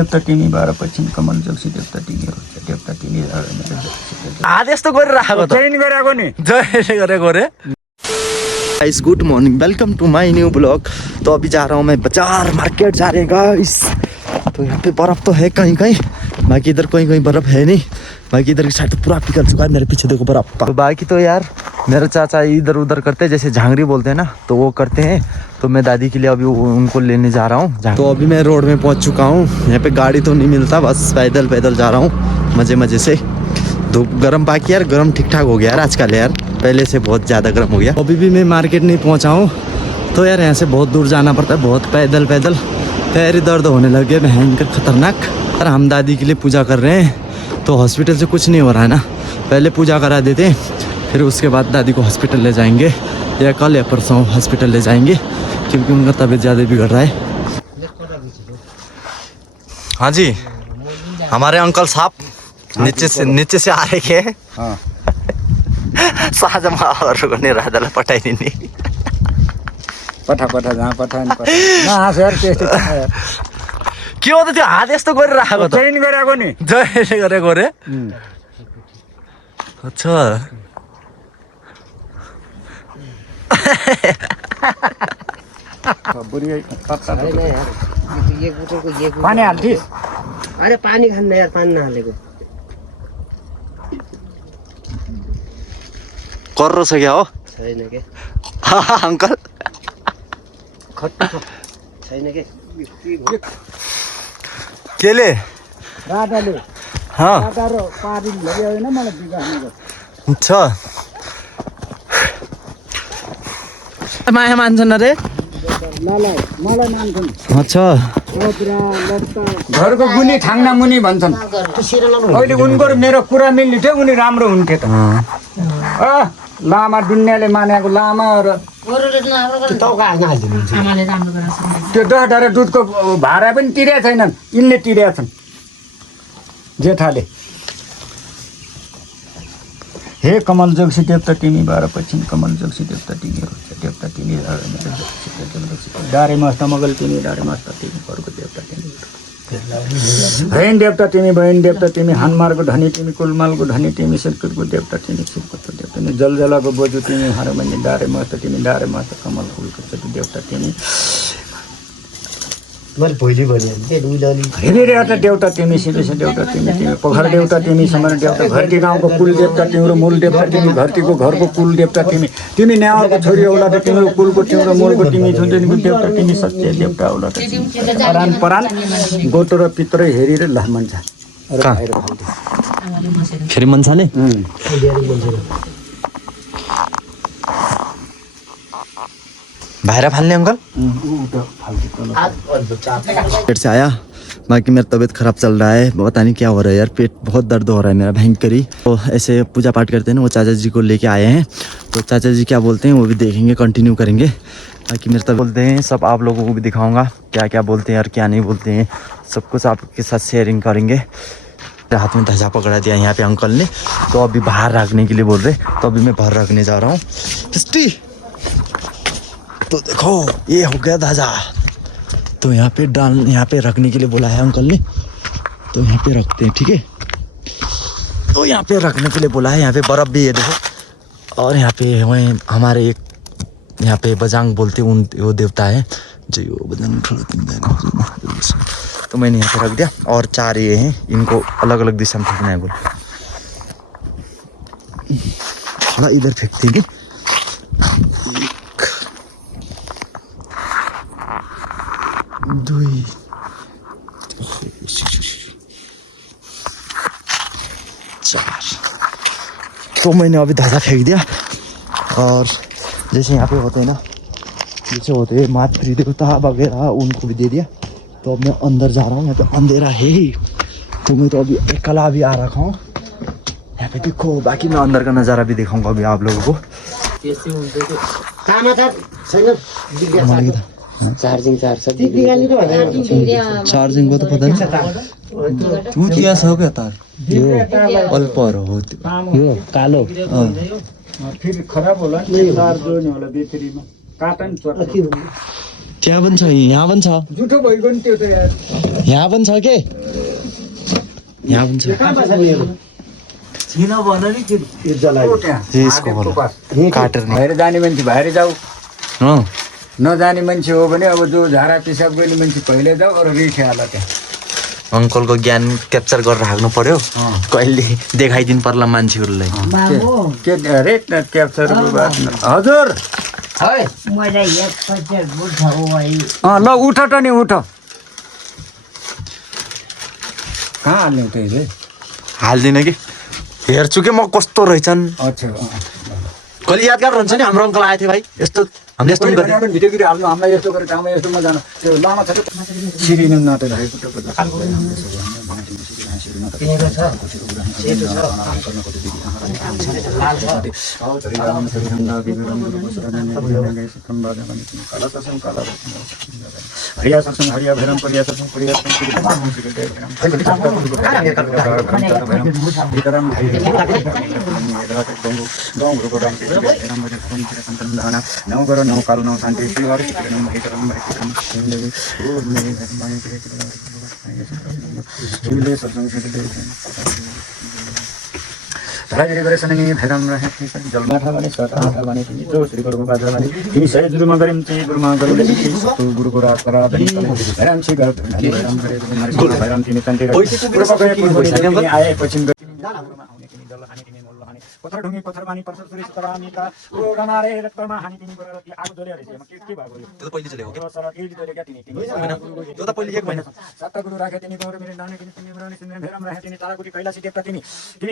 देवता तिमी बाह्र पश्चिम कमल जोशी देवता तिमी हो देवता तिमी आदेश तो गरिराखेको त जैन गरेको नि जय गरेको रे। Guys good morning, welcome to my new blog. तो अभी जा रहा हूँ मैं बाजार मार्केट जा रहे गाइस। तो यहाँ पे बर्फ तो है कहीं कहीं, बाकी इधर कहीं कहीं बर्फ है नहीं। बाकी इधर की साइड तो पूरा पिघल चुका है, मेरे पीछे देखो बर्फ। तो बाकी तो यार मेरे चाचा इधर उधर करते हैं, जैसे झांगरी बोलते हैं ना, तो वो करते हैं। तो मैं दादी के लिए अभी उनको लेने जा रहा हूँ। तो अभी मैं रोड में पहुँच चुका हूँ। यहाँ पे गाड़ी तो नहीं मिलता, बस पैदल पैदल जा रहा हूँ मजे मजे से। धूप गर्म, बाकी यार गर्म ठीक ठाक हो गया यार आजकल, यार पहले से बहुत ज़्यादा गर्म हो गया। अभी भी मैं मार्केट नहीं पहुँचा हूँ, तो यार यहाँ से बहुत दूर जाना पड़ता है, बहुत पैदल पैदल। पैर दर्द होने लगे भयंकर खतरनाक। यार हम दादी के लिए पूजा कर रहे हैं, तो हॉस्पिटल से कुछ नहीं हो रहा है ना, पहले पूजा करा देते हैं, फिर उसके बाद दादी को हॉस्पिटल ले जाएंगे, या कल या परसों हॉस्पिटल ले जाएंगे, क्योंकि उनका तबीयत ज़्यादा बिगड़ रहा है। हाँ जी, हमारे अंकल साहब नीचे से आ रहे हैं। हाँ सहजमा गर्ने राधालाई पठाइदिने। पठा पठा जहाँ पठा के हो त त्यो हात यस्तो गरिराखेको त जैन गरेको नि जय गरेको रे। अच्छा पानी हाल्थी। अरे पानी खान्न यार, पानी नहालेको। कर्रो छ क्या हो? छैन के अंकल खट्टो छ, छैन के केले राधाले हाँ राधा र पारी लग्यो होइन मलाई बिगार्नु छ। माया मान्छन् अरे। मलाई मान्छन्। अच्छा घरको गुनी थाङ्ना मुनि भन्छन्। अहिले उनको र मेरो कुरा मिल्ने थियो, उनी राम्रो हुन्थ्यो त। लामा दुनियाँले मानेको लामा र त्यो 10 डाँडा दुधको भाडा पनि तिरेका छैनन्, यिनले तिरेका छन् जेठाले। हे कमल जोशी देवता तिमी बाह्र पश्चिम कमल जोशी देवता तिमी हो देवता तिमी डाँडे मस्त मगल तिमी डाँडे मस्त तिमी घरको देवता तिमी भैन देवता तिमी बहन देवता तिमी हनुमारको धनी तिमी कुलमालको धनी तिमी शिवको देवता तिमी शिवको देवता तिमी जलजलाको बोजू तिमी हरमनी डाँडे मस्त तिमी डाँडे मस्त कमल फुलको देवता तिमी हिँडिरहेको देवता तिमी सिधै देवता तिमी तिमी पोखर देवता तिमी समर देवता घरती गाउँको कुल देवता तिम्रो मूल देवता तिमी घरतीको घरको कुल देवता तिमी तिमी न्यावरको छोरी औलाद तिम्रो कुलको तिम्रो मूलको तिमी छुन्जेनीको देवता तिमी सत्य देवता औलाद परान परान गोत्र र पित्र हेरेर लामन्छ फेरि मन्छाले बाहर फाल्ने अंकल पेट से आया। बाकी मेरा तबीयत खराब चल रहा है, पता नहीं क्या हो रहा है यार, पेट बहुत दर्द हो रहा है मेरा भयंकर ही। तो ऐसे पूजा पाठ करते हैं ना, वो चाचा जी को लेके आए हैं, तो चाचा जी क्या बोलते हैं वो भी देखेंगे, कंटिन्यू करेंगे। बाकी मेरे तब बोलते हैं सब आप लोगों को भी दिखाऊंगा क्या क्या बोलते हैं और क्या नहीं बोलते हैं, सब कुछ आपके साथ शेयरिंग करेंगे। हाथ में ध्वजा पकड़ा दिया यहाँ पे अंकल ने, तो अभी बाहर रखने के लिए बोल रहे, तो अभी मैं बाहर रखने जा रहा हूँ। तो देखो ये हो गया ध्वजा, तो यहाँ पे रखने के लिए बोला है अंकल ने, तो यहाँ पे रखते हैं, ठीक है। तो यहाँ पे रखने के लिए बोला है, यहाँ पे बर्फ भी है देखो। और यहाँ पे वहीं हमारे एक यहाँ पे बजांग बोलते उन वो देवता है जो बजांग, तो मैंने यहाँ पे रख दिया। और 4 ये हैं, इनको अलग अलग दिशा में फेंकना है बोल। थोड़ा इधर फेंकते हैं, 2 4। तो मैंने अभी ध्वजा फेंक दिया। और जैसे यहाँ पे होते हैं ना, जैसे होते हैं मातृ देवता वगैरह, उनको भी दे दिया। तो अब मैं अंदर जा रहा हूँ, यहाँ पे अंधेरा है, तो मैं तो अभी अकेला भी आ रखा हूँ यहाँ पे, देखो। बाकी मैं अंदर का नज़ारा भी दिखाऊंगा अभी आप लोगों को। चार्जिंग को तो पता नहीं, तू दिया हो क्या तार यो अल्पर हो यो कालो फिर खराब होला नि, तार जोड्ने होला बेट्रीमा काटन चोट। त्यहाँ पनि छ, यहाँ पनि छ। जुठो भइगयो नि त्यो त यार। यहाँ पनि छ के यहाँ पनि छ छिन भन नि यसको होला काटेर नि भएर जाने मान्छे भएर जाऊ अँ नजाने मान्छे हो भने अब जो झारा पिसाब गर्ने मान्छे पहिले जाऊ अरू रिखे हाल त्यहाँ अङ्कलको ज्ञान क्याप्चर गरेर राख्नु पर्यो कहिले देखाइदिनु पर्ला मान्छेहरूलाई के रेट क्याप्चर हजुर ल उठ त नि उठ कहाँ हाल्ने त्यही हाल्दिनँ कि हेर्छु कि म कस्तो रहेछन् अच्छा कहिले यादगार रहन्छ नि हाम्रो अङ्कल आएको थियो भाइ यस्तो हामीले यस्तो भिडियोगिरी हाल्नु हामीलाई यस्तो गरेर आमा यस्तोमा जानु त्यो लामा छ सिरिनु नटेर हरिया सत्संग हरिया भैरम परिया सत्संग परिया नौ करो नौ काल नौ शांति धरागिरी गरे सननी भैरम रहे जलमाठा भने सटा भने तिमी जो श्री गुरुको बाजा भने तिमी सय गुरुमा गरिम चाहिँ गुरुमा गरुले तिमी गुरुको रात करा पनि भैरम छी गर भैरम गरे गुरु भैरम तिमी तन्ते गुरुको गए पनि आए पछि पत्थर ढुङ्गी पत्थर बानी पत्थर सुरी सतरामीका ओ गमारे रक्तमा हानि तिमी गरेर ती आगो जले हरे म के भएको यो त्यो त पहिले चलेको त्यो सर के जले क्या तिमी त्यो त पहिले 1 महिना सत्ता गुरु राखे तिमी गौर मेरो नानी तिमी ब्रानी सिंह भेरम राखे तिमी तारागुटी कैलाशी देवता तिमी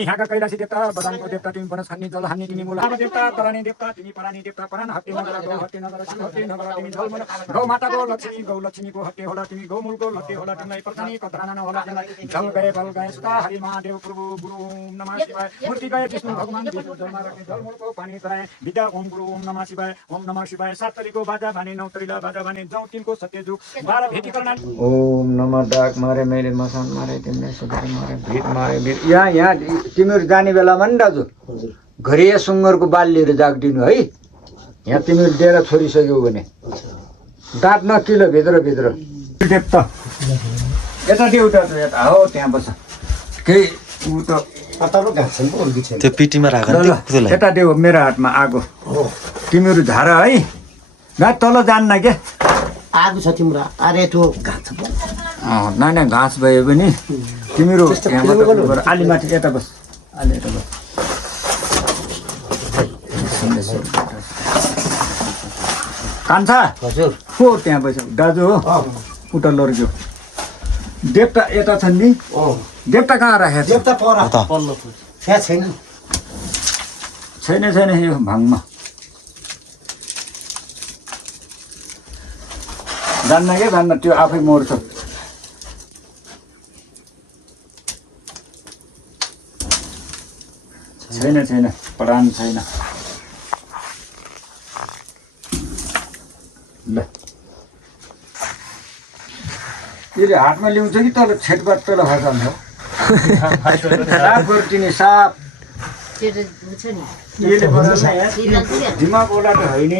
यहाँका कैलाशी देवता बदामको देवता तिमी बनस खानी जल हानी तिमी मूल देवता तरानी देवता तिमी परानी देवता परान हत्ते नगर गौ हत्ते नगर शिव हत्ते नगर तिमी जल मन गौ माताको लक्ष्मी गौ लक्ष्मीको हत्ते होला तिमी गौ मूलको हत्ते होला तिमीलाई प्रधानी कतराना न होला तिमीलाई जल गए बल गए सुता हरि महादेव प्रभु गुरु ओम नमः शिवाय मूर्ति गए विष्णु भगवान विष्णु जलमा रखे जल मूलको पानी कराए विद्या ओम गुरु ओम नमः शिवाय 7 तरीको बाजा भने 9 तरीला बाजा भने 9 तिनको सत्य जुग 12 भेटी करना ओम नमः डाक मारे मैले मसान मारे तिमीले सुधार मारे भिट मारे भिट यहाँ तिमीहरू जाने बेलामा नि दाजु घरिया सुँगरको बाल लिएर जागिदिनु है यहाँ तिमीहरू दिएर छोडिसक्यौ भने दाँत नकिलो भित्र देख्छ यता देउता यता हो त्यहाँ बस केही ऊ त त्यो पिटीमा राखेर यता देऊ मेरो हातमा आगो तिमीहरू झार है गा तल जान्न के आगो छ तिम्रो अरे त्यो घाँस नानी घाँस भयो भने तिमीहरू आलीमाथि यता बस आली यता बस कान्छा हजुर को त्यहाँ बस्यो दाजु हो उता लड्क्यो देवता यता छन् नि देवता कहाँ राखेको छ देवता पल्लो त्यहाँ छैन यो भाङमा जान्न त्यो आफै मर्छ छैन प्राण छैन ल यसले हातमा ल्याउँछ कि तल छेटबाट तल खसाल्छ साफ गर्दिने साफ दिमाग ओला त होइन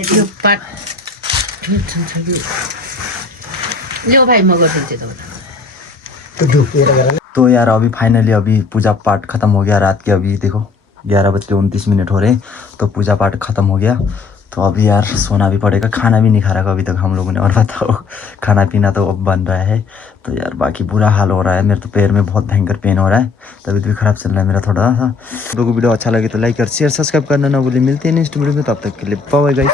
तो यार अभी फाइनली अभी पूजा पाठ खत्म हो गया रात के अभी देखो 11:29 हो रहे तो पूजा पाठ खत्म हो गया तो अभी यार सोना भी पड़ेगा खाना भी नहीं खा रहा अभी तक हम लोगों ने और बताओ खाना पीना तो अब बन रहा है तो यार बाकी बुरा हाल हो रहा है मेरे तो पैर में बहुत भयंकर पेन हो रहा है तबीयत भी खराब चल रहा है मेरा थोड़ा सा। लोगों को वीडियो अच्छा लगे तो लाइक और शेयर सब्सक्राइब करना ना भूलिए। मिलते हैं नेक्स्ट वीडियो में, तब तक के लिए बाय बाय गाइस।